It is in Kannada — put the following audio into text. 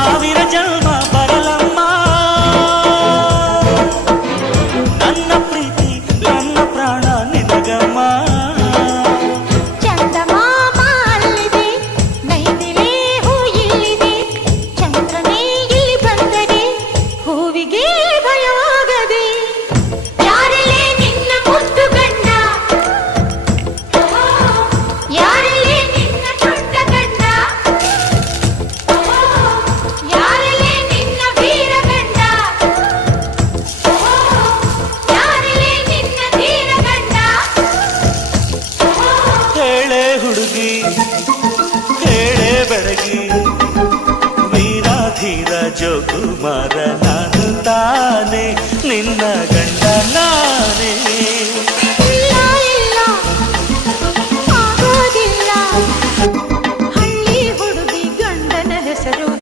ಸಾವಿರ ಜನ್ಮ ಬರಲಮ್ಮ ನನ್ನ ಪ್ರೀತಿ ನನ್ನ ಪ್ರಾಣ ನಿನಗಮ್ಮ ಹೇಳೆ ಬೆಳಗಿ ವೀರಾಧೀರ ಜೋಕುಮಾರ ನಾನು ತಾನೆ ನಿನ್ನ ಗಂಡ